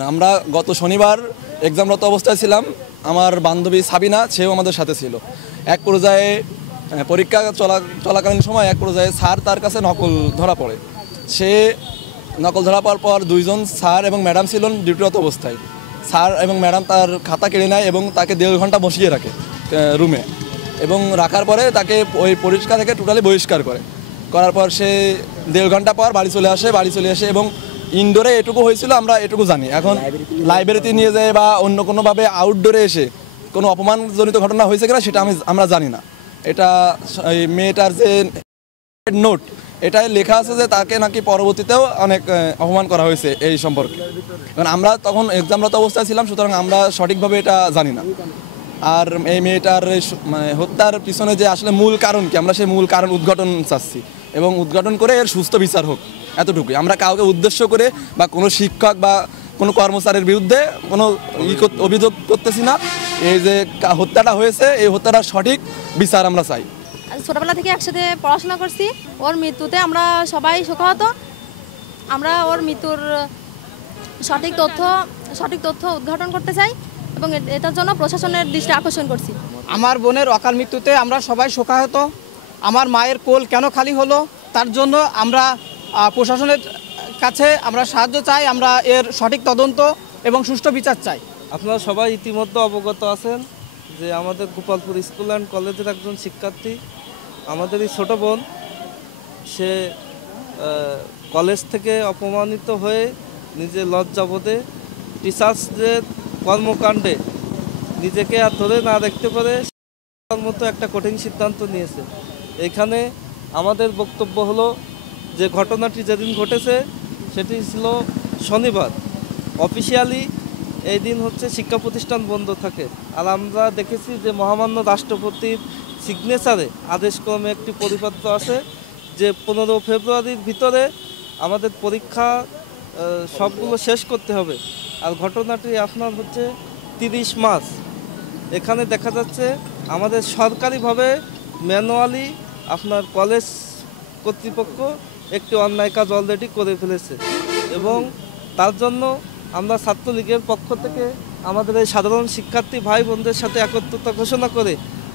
আমরা গত শনিবার এক্সামরত অবস্থায় ছিলাম। আমার বান্ধবী সাবিনা সেও আমাদের সাথে ছিল। এক পর্যায়ে পরীক্ষা চলাকালীন সময় এক পর্যায়ে স্যার তার কাছে নকল ধরা পড়ে। সে নকল ধরা পড়ার পর দুইজন স্যার এবং ম্যাডাম ছিলেন ডিউটিরত অবস্থায়। স্যার এবং ম্যাডাম তার খাতা কেড়ে নেয় এবং তাকে 1.5 ঘন্টা বসিয়ে রাখে রুমে, এবং রাখার পরে তাকে ওই পরীক্ষা থেকে টোটালি বহিষ্কার করার পর সে 1.5 ঘন্টা পর বাড়ি চলে আসে এবং ইনডোরে এটুকু হয়েছিল আমরা এটুকু জানি। এখন লাইব্রেরিতে নিয়ে যায় বা অন্য কোনোভাবে আউটডোরে এসে কোনো অপমানজনিত ঘটনা হয়েছে কিনা সেটা আমরা জানি না। এটা এই মেয়েটার যে নোট এটাই লেখা আছে যে তাকে নাকি পরবর্তীতেও অনেক অপমান করা হয়েছে এই সম্পর্কে। কারণ আমরা তখন এক্সামরত অবস্থায় ছিলাম, সুতরাং আমরা সঠিকভাবে এটা জানি না। আর এই মেয়েটার মানে হত্যার পিছনে যে আসলে মূল কারণ কি, আমরা সেই মূল কারণ উদ্ঘাটন চাচ্ছি এবং উদ্ঘাটন করে এর সুস্থ বিচার হোক, এতটুকুই। আমরা কাউকে উদ্দেশ্য করে বা কোনো শিক্ষক বা কোনো কর্মচারীর বিরুদ্ধে কোনো অভিযোগ করতেছি না। এই যে হত্যাটা হয়েছে এই হত্যাটার সঠিক বিচার আমরা চাই। ছোটবেলা থেকে একসাথে পড়াশোনা করছি। ওর মৃত্যুতে আমরা সবাই শোকাহত। আমরা ওর মৃত্যুর সঠিক তথ্য উদ্ঘাটন করতে চাই এবং এটার জন্য প্রশাসনের দৃষ্টি আকর্ষণ করছি। আমার বোনের অকাল মৃত্যুতে আমরা সবাই শোকাহত। আমার মায়ের কোল কেন খালি হলো তার জন্য আমরা প্রশাসনের কাছে আমরা সাহায্য চাই। আমরা এর সঠিক তদন্ত এবং সুষ্ঠু বিচার চাই। আপনারা সবাই ইতিমধ্যে অবগত আছেন যে আমাদের গোপালপুর স্কুল অ্যান্ড কলেজের একজন শিক্ষার্থী, আমাদের এই ছোটো বোন, সে কলেজ থেকে অপমানিত হয়ে নিজে লজ্জাবোধে টিচার্সদের কর্মকাণ্ডে নিজেকে আর ধরে না দেখতে পারে তার মতো একটা কঠিন সিদ্ধান্ত নিয়েছে। এখানে আমাদের বক্তব্য হলো যে ঘটনাটি যেদিন ঘটেছে সেটি ছিল শনিবার। অফিসিয়ালি এই দিন হচ্ছে শিক্ষা প্রতিষ্ঠান বন্ধ থাকে। আর আমরা দেখেছি যে মহামান্য রাষ্ট্রপতির সিগনেচারে আদেশক্রমে একটি পরিপত্র আছে যে 15 ফেব্রুয়ারির ভিতরে আমাদের পরীক্ষা সবগুলো শেষ করতে হবে। আর ঘটনাটি আপনার হচ্ছে 30 মার্চ। এখানে দেখা যাচ্ছে আমাদের সরকারিভাবে ম্যানুয়ালি আপনার কলেজ কর্তৃপক্ষ একটি অন্যায় কাজ অলরেডি করে ফেলেছে এবং তার জন্য আমরা ছাত্রলীগের পক্ষ থেকে আমাদের এই সাধারণ শিক্ষার্থী ভাই বোনদের সাথে একত্রতা ঘোষণা করে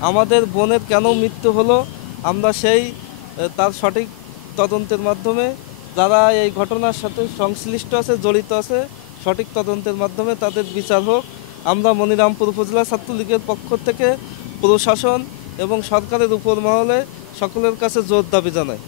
আমাদের বোনের কেন মৃত্যু হলো আমরা তার সঠিক তদন্তের মাধ্যমে যারা এই ঘটনার সাথে সংশ্লিষ্ট আছে, জড়িত আছে, সঠিক তদন্তের মাধ্যমে তাদের বিচার হোক। আমরা মনিরামপুর উপজেলা ছাত্রলীগের পক্ষ থেকে প্রশাসন এবং সরকারের উপর মহলে সকলের কাছে জোর দাবি জানাই।